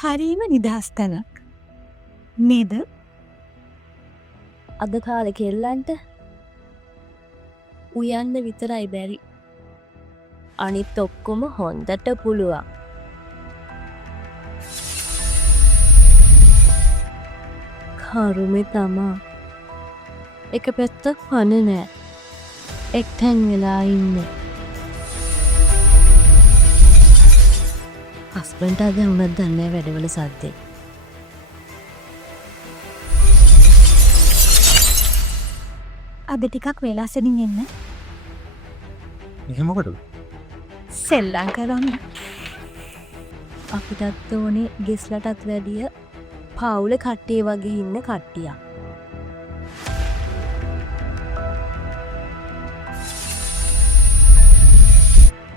හරීම නිදහස් තැනක් නේද? අද කාලේ කෙල්ලන්ට උයන්න විතරයි බැරි. අනිත් ඔක්කොම හොඳට පුළුවන්. කරුමේ තමා. එක පැත්තක් පණ නෑ. එක්තැන් වෙලා ඉන්නේ. හස්බන්ඩ් අද උනත් දන්නේ වැඩවල සද්දේ. අද ටිකක් වෙලාසෙනින් එන්න. එහෙම මොකටද? සෙල්ලම් කරන්න. අපිටත් ඕනේ ගෙස්ලටත් වැඩිය පවුල කට්ටිය වගේ ඉන්න කට්ටියක්.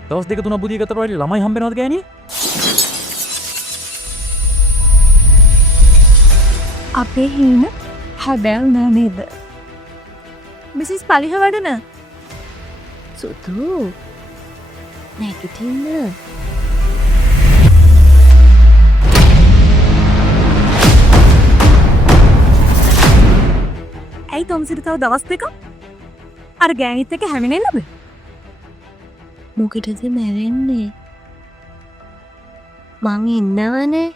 දවස් දෙක තුනක් බුදිය ගතට වැඩි ළමයි හම්බෙනවද ගෑණියේ? අපේ හීන හැබැල් නෑ නේද? මිසිස් පලිහ වඩන සුදු නැගිටින්න. ඇයි තොම්සිට තව දවස් දෙක අර ගෑනිත් එක හැමෙනෙන්නද? මොකටද මැරෙන්නේ? මං ඉන්නවනේ.